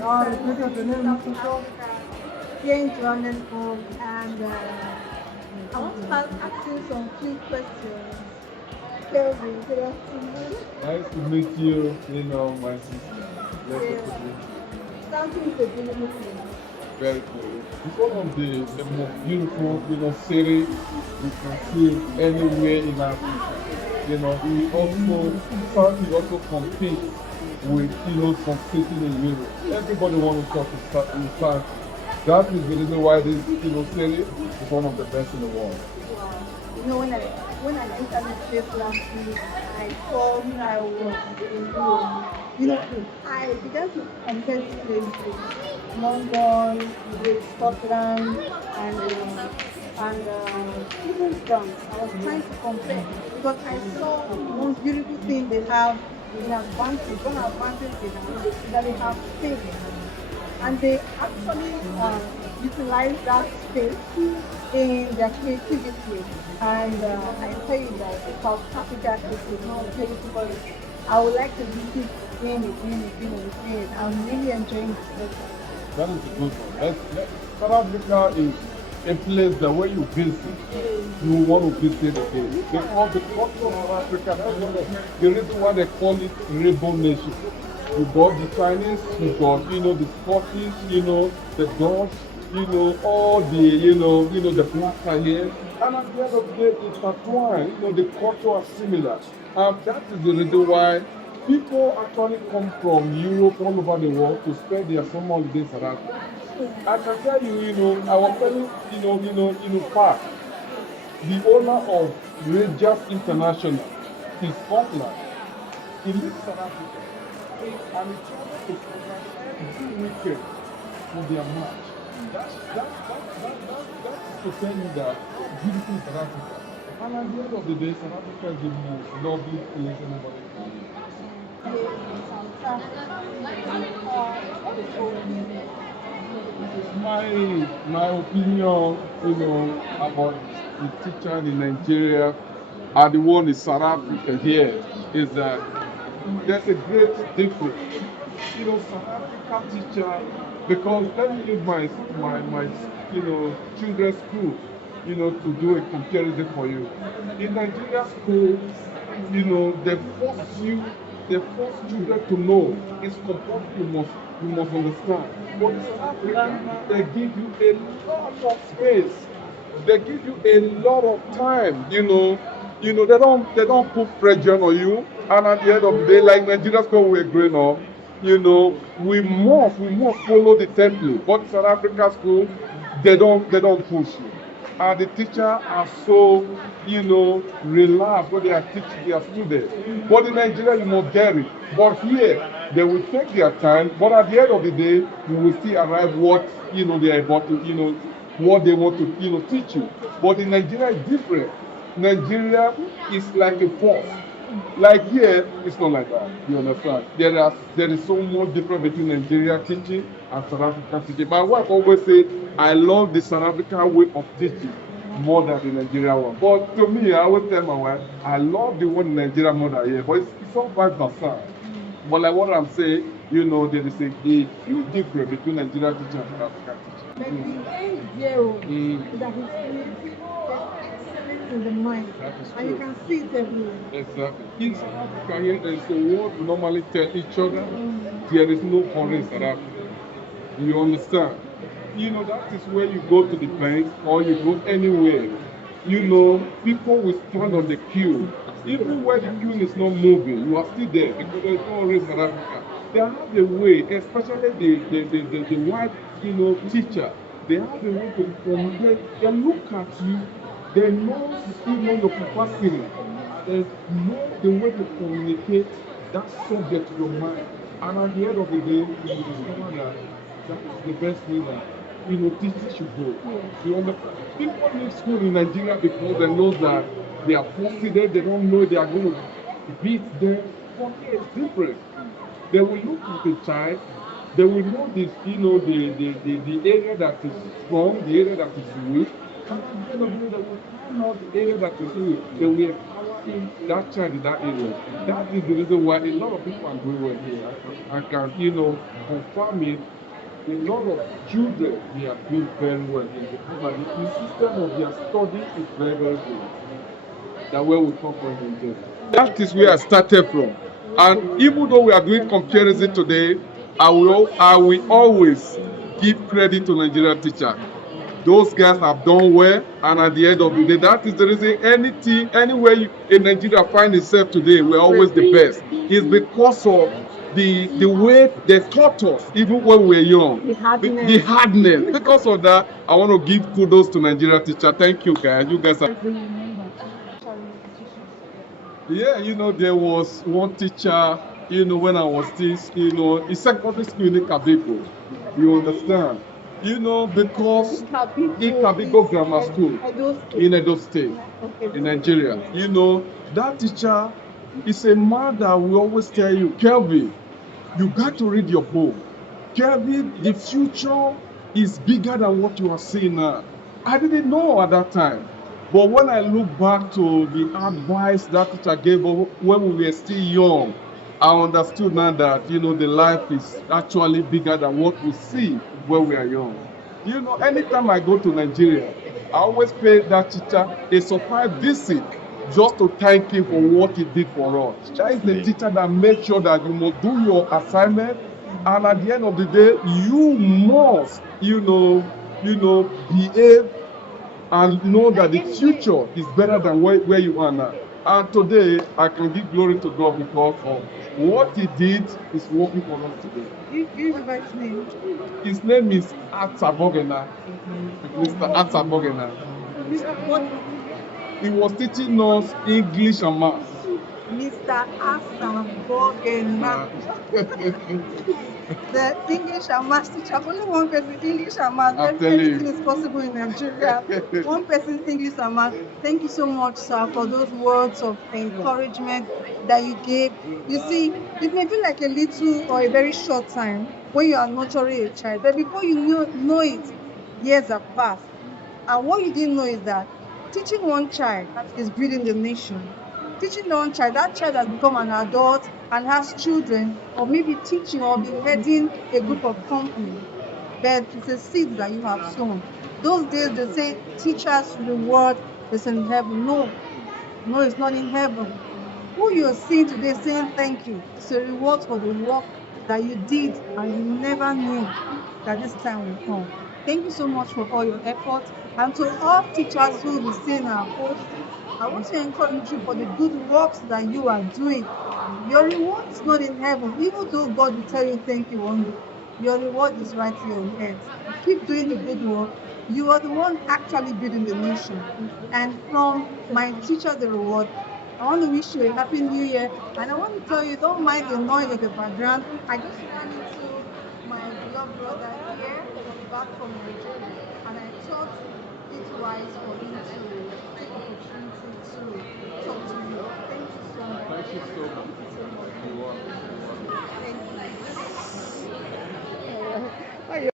the pleasure of the name is South Africa, here in Johannesburg, and I want to ask you some few questions. Kelvin, good afternoon. Nice to meet you, my sister. Pleasure Yeah, to meet you. Sandton is a beautiful place. Very cool. It's one of the most beautiful, city you can see anywhere in Africa. We also, Turkey also competes with, some cities in Europe. Everybody wants to talk in Turkey. That is the reason why this, city is one of the best in the world. Wow. When I entered this place last week, I thought I was in Europe. I began to compare two places, London with Scotland and even France. I was trying to compare because I saw one beautiful thing they have in advantage. One advantage they have is that they have space and they actually utilize that space in their creativity. And I tell you that South Africa is not beautiful, but I would like to visit again, again, again, and again. I'm really enjoying this place. That is a good one. South Africa is a place that when you visit, you want to visit again. Because the culture of South Africa, that's one of the reason why they call it Rainbow Nation. You got the Chinese, you got, the Scottish, the Dutch, all the, the blacks are here. And at the end of the day, it's intertwined, the culture are similar. And that is the reason why people actually come from Europe all over the world to spend their summer holidays in South Africa. I can tell you, I was telling, Park, the owner of Rangers International in Scotland, he lives in South Africa. And he traveled to Scotland every weekend for their match. That's to tell you that beautiful South Africa. And at the end of the day, South Africa is the most lovely place anybody can live. What is your opinion? My opinion, about the teacher in Nigeria and the one in South Africa here is that there's a great difference. South Africa teacher, because let me use my children's school, to do a comparison for you. In Nigeria school, they force you, they force children to know it's compulsory, you must understand. But in South Africa, they give you a lot of space. They give you a lot of time, they don't put pressure on you. And at the end of the day, like Nigeria school we're growing up, we must follow the template. But South Africa school, they don't push you. And the teacher are so, relaxed when they are teaching their students. But in Nigeria, you must get it. But here, they will take their time. But at the end of the day, you will still arrive what, they are about to, what they want to, teach you. But in Nigeria, it's different. Nigeria is like a force. Like here, it's not like that. You understand? There is so much difference between Nigeria teaching and South African teaching. My wife always say, I love the South African way of teaching more than the Nigerian one. But to me, I always tell my wife, I love the one in Nigeria more than here. But it's all vice versa. But like what I'm saying, there is a huge difference between Nigerian teaching and South African But teaching. the end zero Mm. that is creative, there's excellence in the mind, That is and you true. can see it everywhere. Exactly. In South Africa, here there is a word we normally tell each other. Mm. There is no hurry in South Africa. You understand? That is where you go to the bank or you go anywhere. People will stand on the queue. Even when the queue is not moving, you are still there because there is no hurry in South Africa. They have a way, especially the white, teacher. They have a way to communicate. They look at you. They know your capacity. They know the way to communicate that subject to your mind. And at the end of the day, you discover that that is the best way that teachers should go. You understand? People leave school in Nigeria because they know that they are fortunate, they don't know they are going to beat them. But here it's different. They will look at the child, they will know this, the area that is strong, the area that is weak, And at the end of the day, they will find out the area that is in. They will empower that child in that area. That is the reason why a lot of people are doing well here. I can confirm it. A lot of children they are doing very well here because the system of their study is very, very good. That where we come from in Nigeria. That is where I started from. And even though we are doing comparison today, I will always give credit to Nigerian teacher. Those guys have done well, and at the end of the day, that is the reason anywhere in Nigeria find itself today, we're always the best. It's because of the way they taught us, even when we were young. The hardness. Because of that, I want to give kudos to Nigerian teacher. Thank you, guys. You guys are. Yeah, there was one teacher, when I was still, in secondary school in Kabiko. You understand? Because in Kabiko Grammar School in Edo State, in Nigeria, that teacher is a man that will always tell you, Kelvin, you got to read your book. Kelvin, the future is bigger than what you are seeing now. I didn't know at that time. But when I look back to the advice that teacher gave us when we were still young, I understood now that, the life is actually bigger than what we see when we are young. Anytime I go to Nigeria, I always pay that teacher a surprise visit just to thank him for what he did for us. That is the teacher that makes sure that you must do your assignment, and at the end of the day, you must, behave and know that the future is better than where you are now. And today, I can give glory to God because of what he did is working for us today. His wife's name? His name is Atsabogena, Mr. Atsabogena. He was teaching us English and math. Mr. Atsabogena. The English and math teacher. Only one person English and math. Everything is possible in Nigeria. One person English and math. Thank you so much, sir, for those words of encouragement that you gave. You see, it may be like a little or a very short time when you are nurturing a child, but before you know it, years have passed. And what you didn't know is that teaching one child is building the nation. Teaching one child, that child has become an adult and has children, or maybe teaching or be heading a group of companies. But it's a seed that you have sown. Those days they say teachers' reward is in heaven. No, it's not in heaven. Who you're seeing today saying thank you, it's a reward for the work that you did and you never knew that this time will come. Thank you so much for all your efforts. And to all teachers who will be seeing our posts, I want to encourage you for the good works that you are doing. Your reward is not in heaven, even though God will tell you thank you one day. Your reward is right here on earth. Keep doing the good work. You are the one actually building the nation. And from Myteacherthereward, I want to wish you a happy new year. And I want to tell you, don't mind the noise in the background. I just ran into my beloved brother here, back from Nigeria. And I thought it wise for him to take opportunity to talk to you. Thank you so much. Thank you so much.